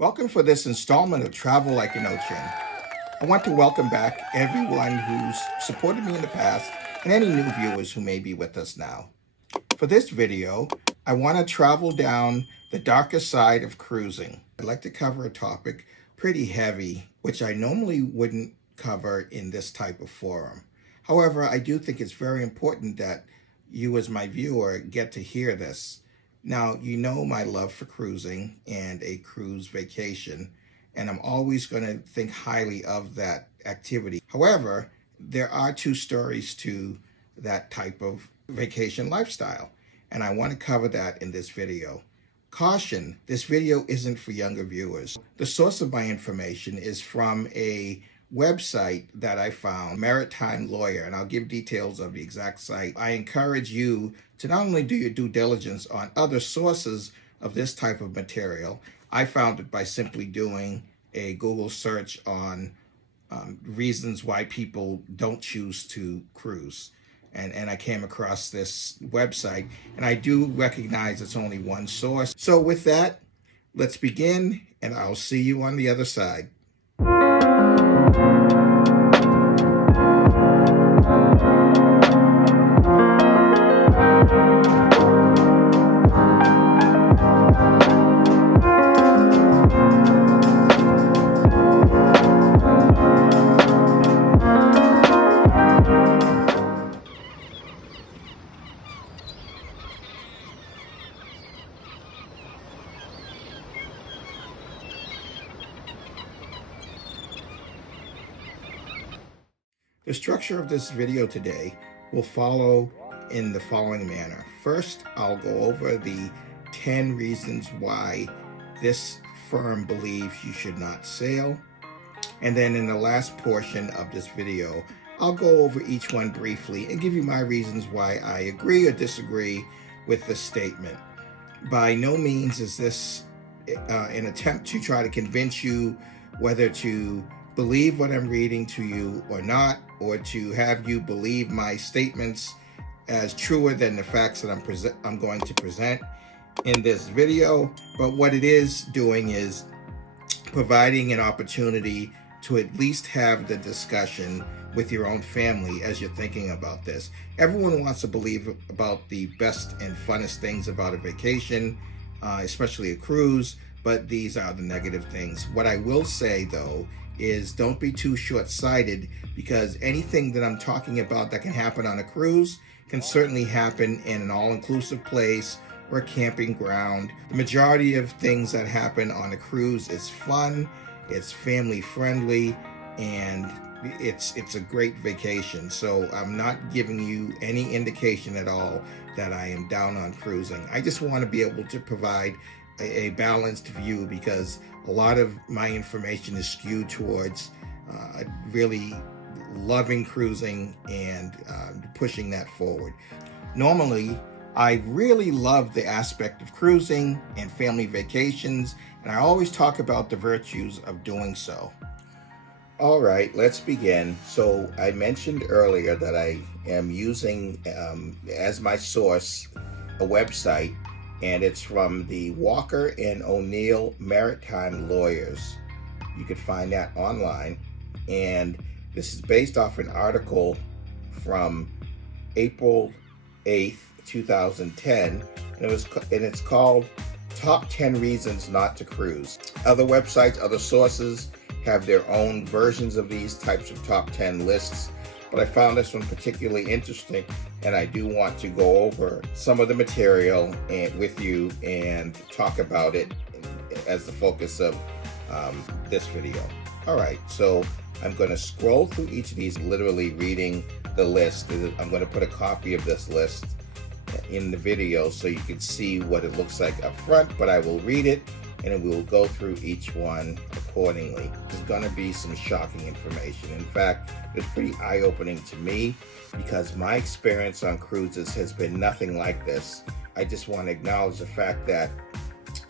Welcome for this installment of Travel Like an Ocean. I want to welcome back everyone who's supported me in the past and any new viewers who may be with us now. For this video, I want to travel down the darker side of cruising. I'd like to cover a topic pretty heavy, which I normally wouldn't cover in this type of forum. However, I do think it's very important that you as my viewer get to hear this. Now, you know my love for cruising and a cruise vacation, and I'm always going to think highly of that activity. However, there are two stories to that type of vacation lifestyle, and I want to cover that in this video. Caution, this video isn't for younger viewers. The source of my information is from a website that I found, Maritime Lawyer, and I'll give details of the exact site. I encourage you to not only do your due diligence on other sources of this type of material. I found it by simply doing a Google search on reasons why people don't choose to cruise. And I came across this website, and I do recognize it's only one source. So with that, let's begin, and I'll see you on the other side. The structure of this video today will follow in the following manner. First, I'll go over the 10 reasons why this firm believes you should not sail. And then in the last portion of this video, I'll go over each one briefly and give you my reasons why I agree or disagree with the statement. By no means is this an attempt to try to convince you whether to believe what I'm reading to you or not, or to have you believe my statements as truer than the facts that I'm going to present in this video. But what it is doing is providing an opportunity to at least have the discussion with your own family as you're thinking about this. Everyone wants to believe about the best and funnest things about a vacation, especially a cruise, but these are the negative things. What I will say though is don't be too short-sighted, because anything that I'm talking about that can happen on a cruise can certainly happen in an all-inclusive place or a camping ground. The majority of things that happen on a cruise is fun, it's family-friendly, and it's a great vacation. So I'm not giving you any indication at all that I am down on cruising. I just want to be able to provide a balanced view, because a lot of my information is skewed towards really loving cruising and pushing that forward. Normally, I really love the aspect of cruising and family vacations, and I always talk about the virtues of doing so. All right, let's begin. So I mentioned earlier that I am using as my source a website, and it's from the Walker and O'Neill Maritime Lawyers. You can find that online, and this is based off an article from April 8th, 2010, and it's called Top 10 Reasons Not to Cruise. Other websites, other sources have their own versions of these types of top 10 lists, but I found this one particularly interesting, and I do want to go over some of the material with you and talk about it as the focus of this video. All right, so I'm going to scroll through each of these, literally reading the list. I'm going to put a copy of this list in the video so you can see what it looks like up front, but I will read it and we will go through each one accordingly. There's going to be some shocking information. In fact, it's pretty eye-opening to me, because my experience on cruises has been nothing like this. I just want to acknowledge the fact that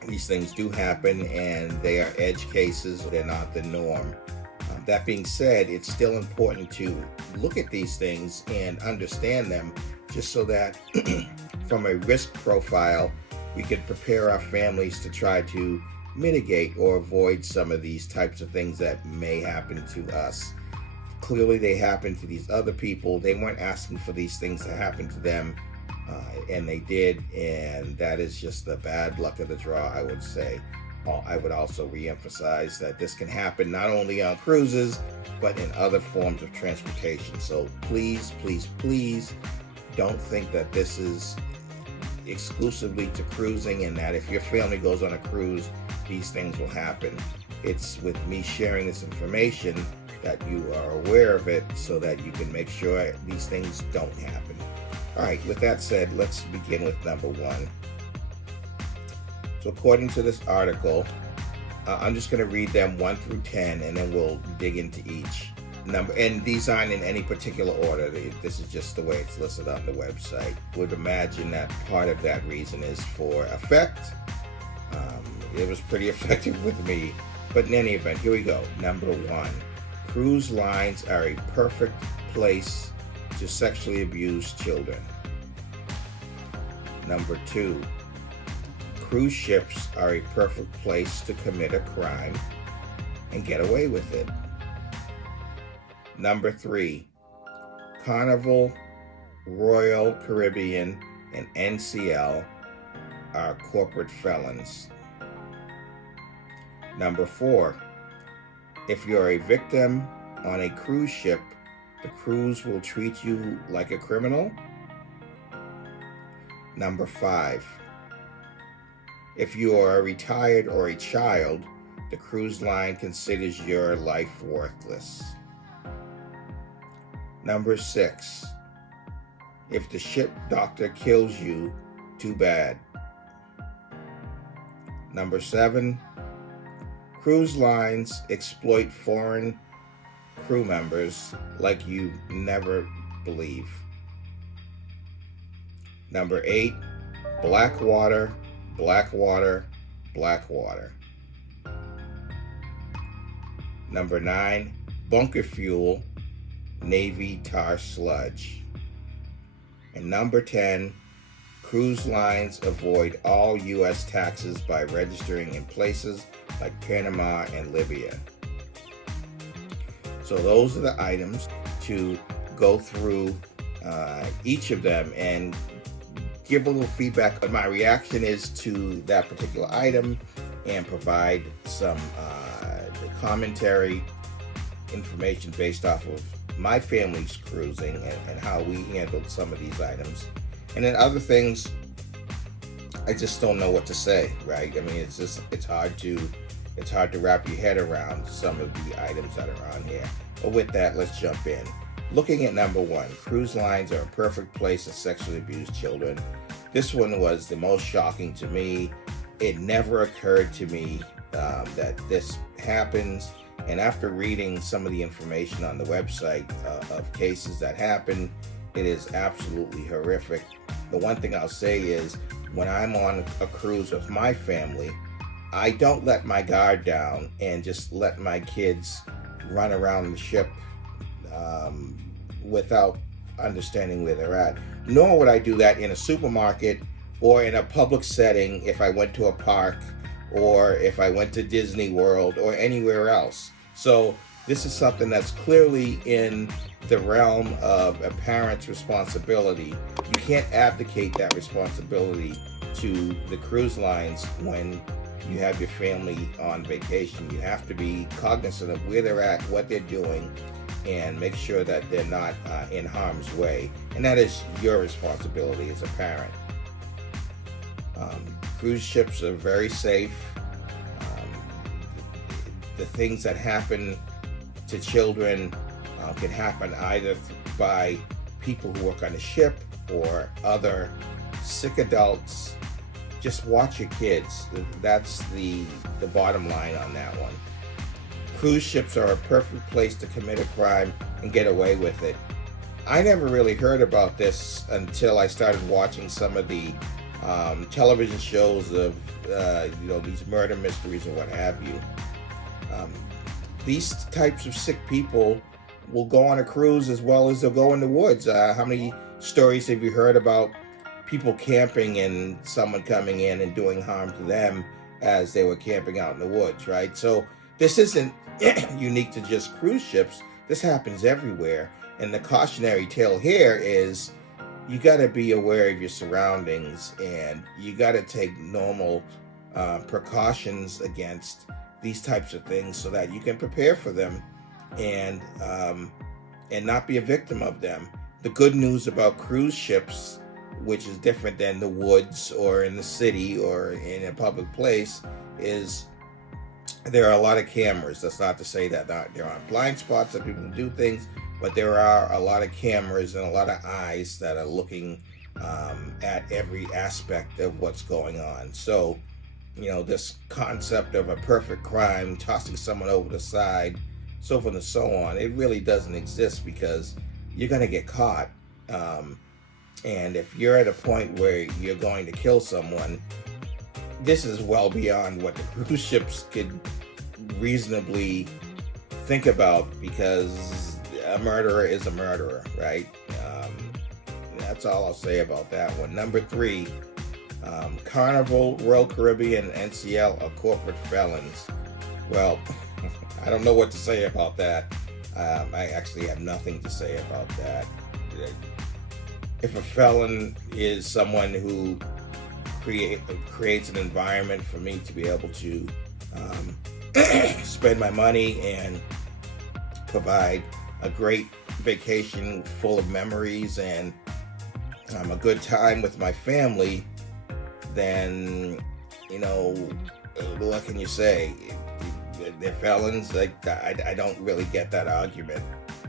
these things do happen, and they are edge cases. They're not the norm. That being said, it's still important to look at these things and understand them, just so that from a risk profile, we could prepare our families to try to mitigate or avoid some of these types of things that may happen to us. Clearly they happen to these other people. They weren't asking for these things to happen to them, and they did, and that is just the bad luck of the draw, I would say. I would also re-emphasize that this can happen not only on cruises, but in other forms of transportation. So please, please, please don't think that this is exclusively to cruising and that if your family goes on a cruise, these things will happen. It's with me sharing this information that you are aware of it so that you can make sure these things don't happen. All right, with that said, let's begin with number one. So according to this article, I'm just going to read them 1 through 10, and then we'll dig into each number. And these aren't in any particular order. This is just the way it's listed on the website. Would imagine that part of that reason is for effect. It was pretty effective with me. But in any event, here we go. Number one, cruise lines are a perfect place to sexually abuse children. Number two, cruise ships are a perfect place to commit a crime and get away with it. Number three, Carnival, Royal Caribbean, and NCL are corporate felons. Number four, if you're a victim on a cruise ship, the cruise will treat you like a criminal. Number five, if you are retired or a child, the cruise line considers your life worthless. Number six, if the ship doctor kills you, too bad. Number seven, cruise lines exploit foreign crew members like you never believe. Number eight, Blackwater, Blackwater, Blackwater. Number nine, bunker fuel, Navy tar sludge. And number 10, cruise lines avoid all U.S. taxes by registering in places like Panama and Libya. So those are the items to go through each of them and give a little feedback. My reaction is to that particular item and provide some commentary information based off of my family's cruising and how we handled some of these items. And then other things, I just don't know what to say, right? I mean, it's hard to wrap your head around some of the items that are on here. But with that, let's jump in. Looking at number one, cruise lines are a perfect place to sexually abuse children. This one was the most shocking to me. It never occurred to me that this happens. And after reading some of the information on the website of cases that happen, it is absolutely horrific. The one thing I'll say is when I'm on a cruise with my family, I don't let my guard down and just let my kids run around the ship without understanding where they're at. Nor would I do that in a supermarket or in a public setting if I went to a park or if I went to Disney World or anywhere else. So this is something that's clearly in the realm of a parent's responsibility. You can't abdicate that responsibility to the cruise lines when you have your family on vacation. You have to be cognizant of where they're at, what they're doing, and make sure that they're not in harm's way. And that is your responsibility as a parent. Cruise ships are very safe. The things that happen to children can happen either by people who work on the ship or other sick adults. Just watch your kids. That's the bottom line on that one. Cruise ships are a perfect place to commit a crime and get away with it. I never really heard about this until I started watching some of the television shows of these murder mysteries or what have you. These types of sick people will go on a cruise as well as they'll go in the woods. How many stories have you heard about people camping and someone coming in and doing harm to them as they were camping out in the woods, right? So this isn't unique to just cruise ships. This happens everywhere. And the cautionary tale here is you got to be aware of your surroundings, and you got to take normal precautions against these types of things so that you can prepare for them and not be a victim of them. The good news about cruise ships, which is different than the woods or in the city or in a public place, is there are a lot of cameras. That's not to say that there aren't blind spots that people do things, but there are a lot of cameras and a lot of eyes that are looking at every aspect of what's going on. So, this concept of a perfect crime, tossing someone over the side, so forth and so on, it really doesn't exist, because you're going to get caught. And if you're at a point where you're going to kill someone, this is well beyond what the cruise ships could reasonably think about, because a murderer is a murderer, right? That's all I'll say about that one. Number 3, Carnival, Royal Caribbean, NCL are corporate felons. Well, I don't know what to say about that. I actually have nothing to say about that. If a felon is someone who creates an environment for me to be able to spend my money and provide a great vacation full of memories and a good time with my family, then, what can you say? They're felons. I don't really get that argument.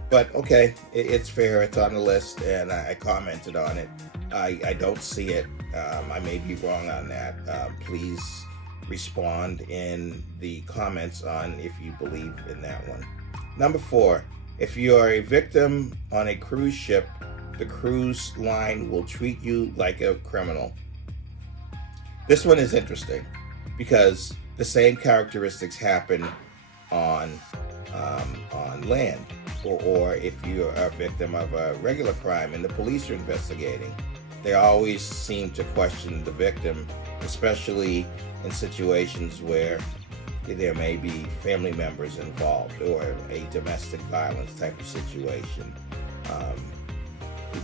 But okay, it's fair. It's on the list, and I commented on it. I don't see it. I may be wrong on that. Please respond in the comments on if you believe in that one. Number 4, if you are a victim on a cruise ship, the cruise line will treat you like a criminal. This one is interesting because the same characteristics happen on land, or if you are a victim of a regular crime and the police are investigating, they always seem to question the victim, especially in situations where there may be family members involved or a domestic violence type of situation.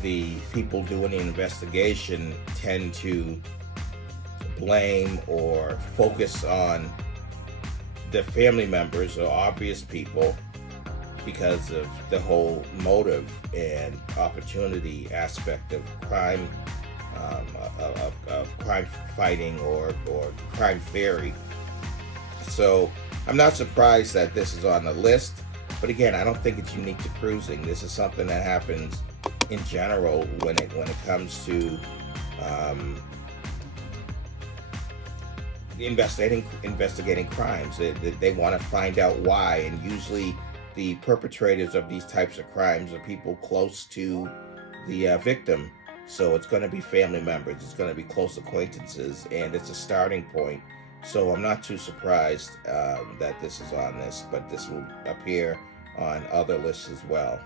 The people doing the investigation tend to blame or focus on the family members or obvious people because of the whole motive and opportunity aspect of crime, of crime fighting or crime theory. So I'm not surprised that this is on the list, but again, I don't think it's unique to cruising. This is something that happens in general when it comes to investigating crimes. They want to find out why, and usually the perpetrators of these types of crimes are people close to the victim. So it's going to be family members, it's going to be close acquaintances, and it's a starting point. So I'm not too surprised that this is on this, but this will appear on other lists as well.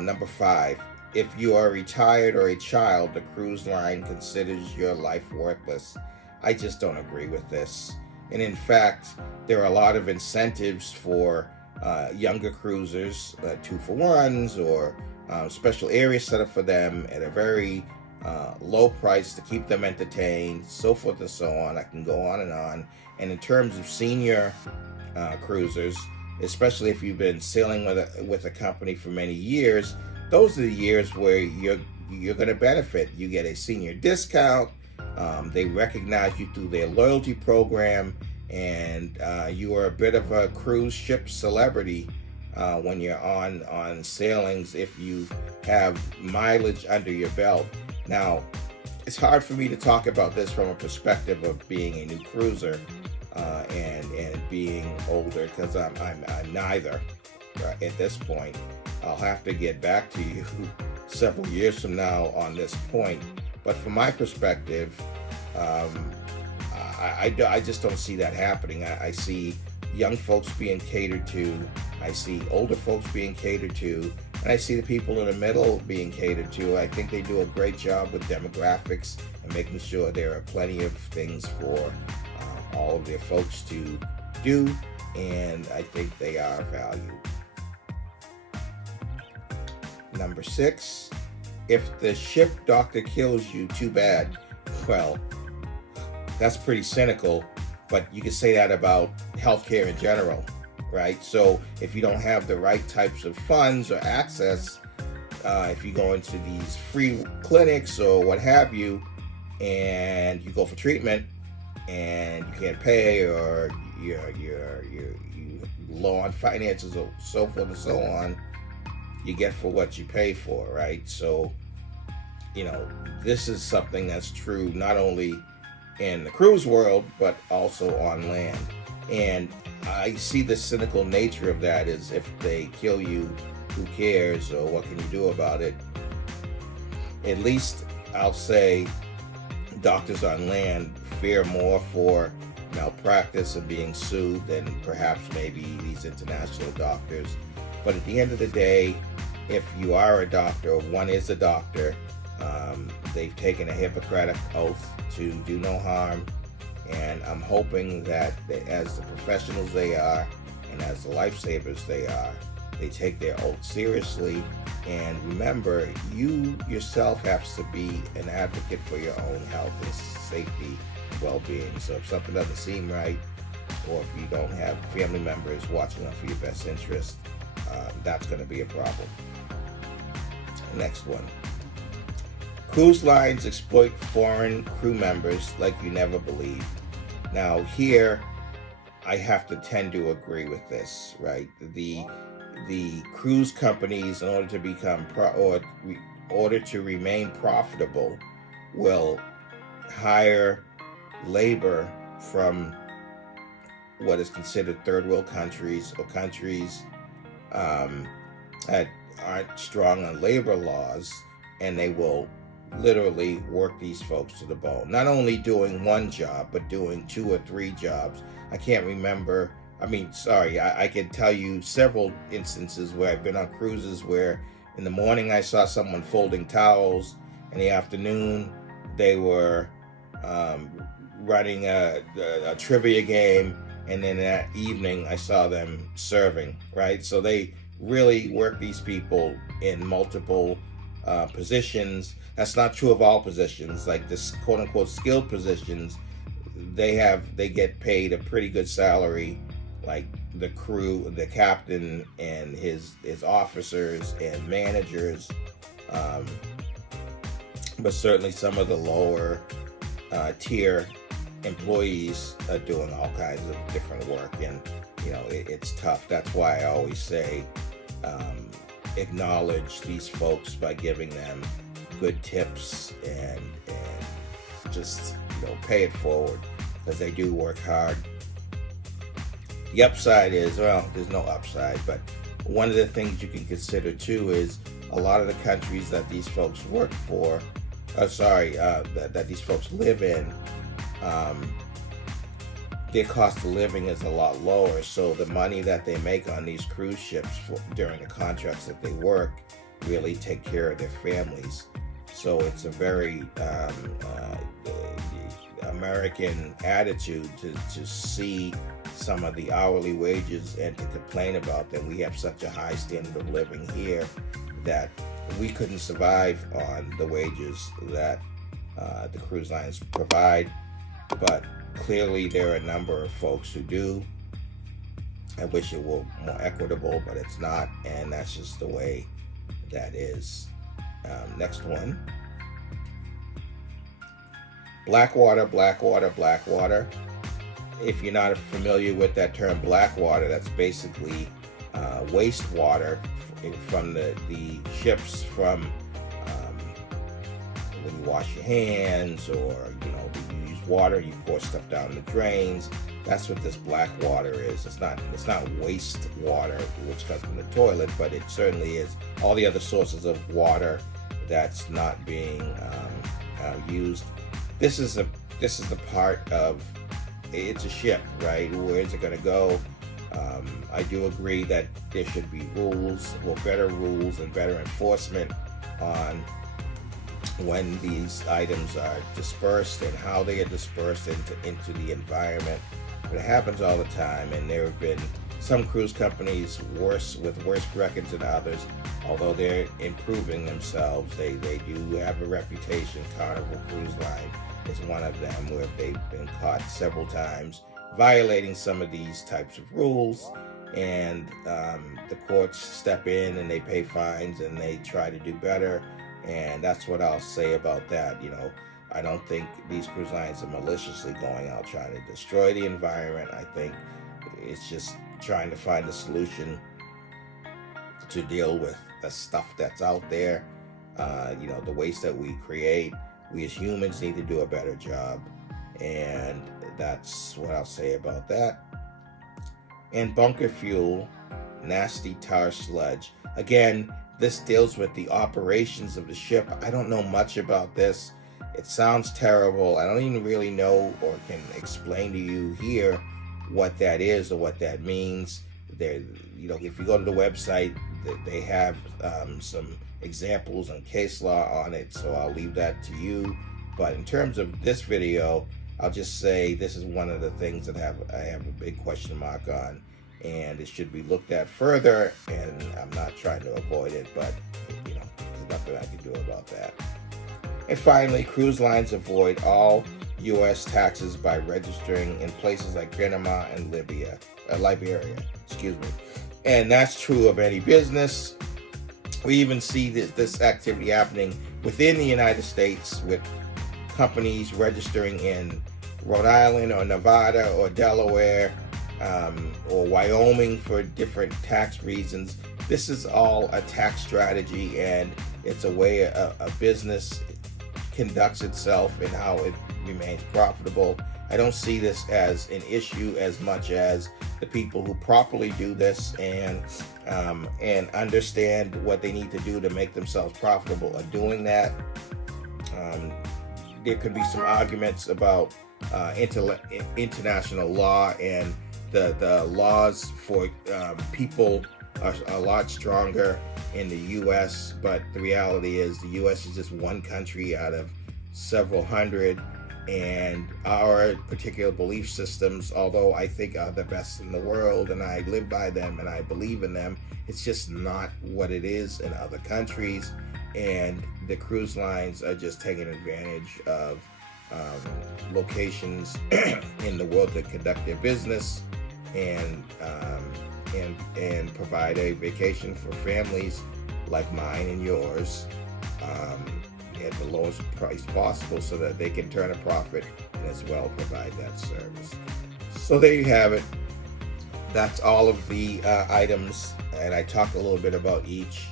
Number 5, if you are retired or a child, the cruise line considers your life worthless. I just don't agree with this. And in fact, there are a lot of incentives for younger cruisers, 2-for-1s or special areas set up for them at a very low price to keep them entertained, so forth and so on. I can go on and on. And in terms of senior cruisers, especially if you've been sailing with a company for many years, those are the years where you're going to benefit. You get a senior discount. They recognize you through their loyalty program, and you are a bit of a cruise ship celebrity when you're on sailings if you have mileage under your belt. Now, it's hard for me to talk about this from a perspective of being a new cruiser and being older, because I'm neither at this point. I'll have to get back to you several years from now on this point. But from my perspective, I just don't see that happening. I see young folks being catered to. I see older folks being catered to. and I see the people in the middle being catered to. I think they do a great job with demographics and making sure there are plenty of things for all of their folks to do, and I think they are valued. Number 6, if the ship doctor kills you, too bad. Well, that's pretty cynical, but you can say that about healthcare in general, right? So if you don't have the right types of funds or access, if you go into these free clinics or what have you, and you go for treatment and you can't pay, or you're low on finances or so forth and so on, you get for what you pay for, right? So, this is something that's true not only in the cruise world, but also on land. And I see the cynical nature of that is, if they kill you, who cares, or what can you do about it? At least I'll say doctors on land fear more for malpractice and being sued than perhaps maybe these international doctors. But at the end of the day, if you are a doctor, or one is a doctor, they've taken a Hippocratic oath to do no harm, and I'm hoping that as the professionals they are, and as the lifesavers they are, they take their oath seriously. And remember, you yourself have to be an advocate for your own health and safety and well-being. So if something doesn't seem right, or if you don't have family members watching out for your best interest, that's going to be a problem. Next one. Cruise lines exploit foreign crew members like you never believe. Now here, I have to tend to agree with this, right? The cruise companies, in order to become order to remain profitable, will hire labor from what is considered third world countries, or countries that aren't strong on labor laws, and they will literally work these folks to the bone. Not only doing one job, but doing 2 or 3 jobs. I can't remember. I can tell you several instances where I've been on cruises where in the morning I saw someone folding towels, in the afternoon they were running a trivia game, and then that evening I saw them serving, right? So they really work these people in multiple positions. That's not true of all positions. Like this quote-unquote skilled positions, they get paid a pretty good salary, like the crew, the captain and his officers and managers, but certainly some of the lower tier employees are doing all kinds of different work, and it's tough. That's why I always say acknowledge these folks by giving them good tips and just pay it forward, because they do work hard. The upside is, well, there's no upside, but one of the things you can consider too is a lot of the countries that these folks work for, that these folks live in, their cost of living is a lot lower. So the money that they make on these cruise ships during the contracts that they work really take care of their families. So it's a very American attitude to see some of the hourly wages and to complain about that we have such a high standard of living here that we couldn't survive on the wages that the cruise lines provide. But clearly there are a number of folks who do. I wish it were more equitable, but it's not, and that's just the way that is. Next one. Blackwater. If you're not familiar with that term Blackwater, that's basically wastewater from the ships from when you wash your hands, or you use water, you pour stuff down the drains. That's what this Blackwater is. It's not waste water which comes from the toilet, but it certainly is all the other sources of water that's not being used. This is the part of, it's a ship, right? Where is it going to go? I do agree that there should be rules, well, better rules and better enforcement on when these items are dispersed and how they are dispersed into the environment. But it happens all the time, and there have been some cruise companies with worse records than others. Although they're improving themselves, they do have a reputation. Carnival Cruise Line is one of them, where they've been caught several times violating some of these types of rules, and the courts step in and they pay fines and they try to do better. And that's what I'll say about that. I don't think these cruise lines are maliciously going out trying to destroy the environment. I think it's just trying to find a solution to deal with the stuff that's out there. The waste that we create. We as humans need to do a better job. And that's what I'll say about that. And bunker fuel, nasty tar sludge. Again, this deals with the operations of the ship. I don't know much about this. It sounds terrible. I don't even really know or can explain to you here what that is or what that means. If you go to the website, they have some examples and case law on it, so I'll leave that to you. But in terms of this video, I'll just say this is one of the things that I have a big question mark on, and it should be looked at further, and I'm not trying to avoid it, but there's nothing I can do about that. And finally, cruise lines avoid all U.S. taxes by registering in places like Panama and Liberia, and that's true of any business. We even see this activity happening within the United States with companies registering in Rhode Island or Nevada or Delaware or Wyoming for different tax reasons. This is all a tax strategy, and it's a way a business conducts itself and how it remains profitable. I don't see this as an issue as much as the people who properly do this and understand what they need to do to make themselves profitable are doing that. There could be some arguments about international law, and the laws for people are a lot stronger in the U.S., but the reality is the U.S. is just one country out of several hundred, and our particular belief systems, although I think are the best in the world and I live by them and I believe in them, it's just not what it is in other countries. And the cruise lines are just taking advantage of locations in the world to conduct their business and provide a vacation for families like mine and yours at the lowest price possible, so that they can turn a profit and as well provide that service. So there you have it. That's all of the items, and I talked a little bit about each.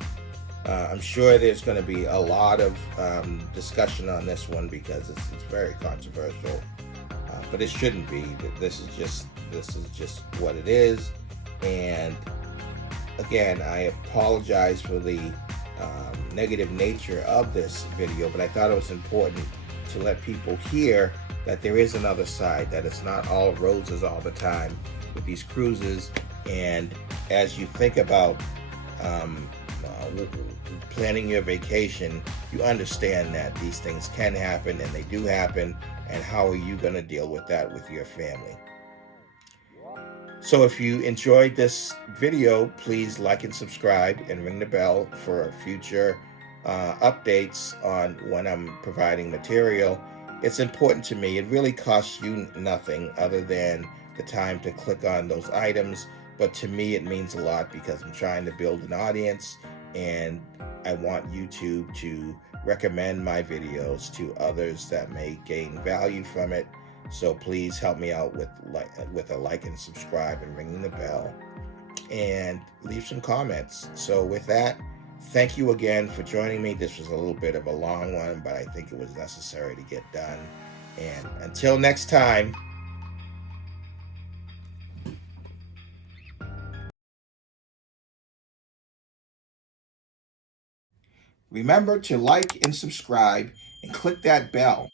I'm sure there's going to be a lot of discussion on this one because it's very controversial, but it shouldn't be. This is just what it is. And again, I apologize for the negative nature of this video, but I thought it was important to let people hear that there is another side, that it's not all roses all the time with these cruises. And as you think about planning your vacation, you understand that these things can happen, and they do happen, and how are you going to deal with that with your family? So if you enjoyed this video, please like and subscribe and ring the bell for future updates on when I'm providing material. It's important to me. It really costs you nothing other than the time to click on those items, but to me it means a lot because I'm trying to build an audience, and I want YouTube to recommend my videos to others that may gain value from it. So please help me out with a like and subscribe and ringing the bell, and leave some comments. So with that, thank you again for joining me. This was a little bit of a long one, but I think it was necessary to get done. And until next time, remember to like and subscribe and click that bell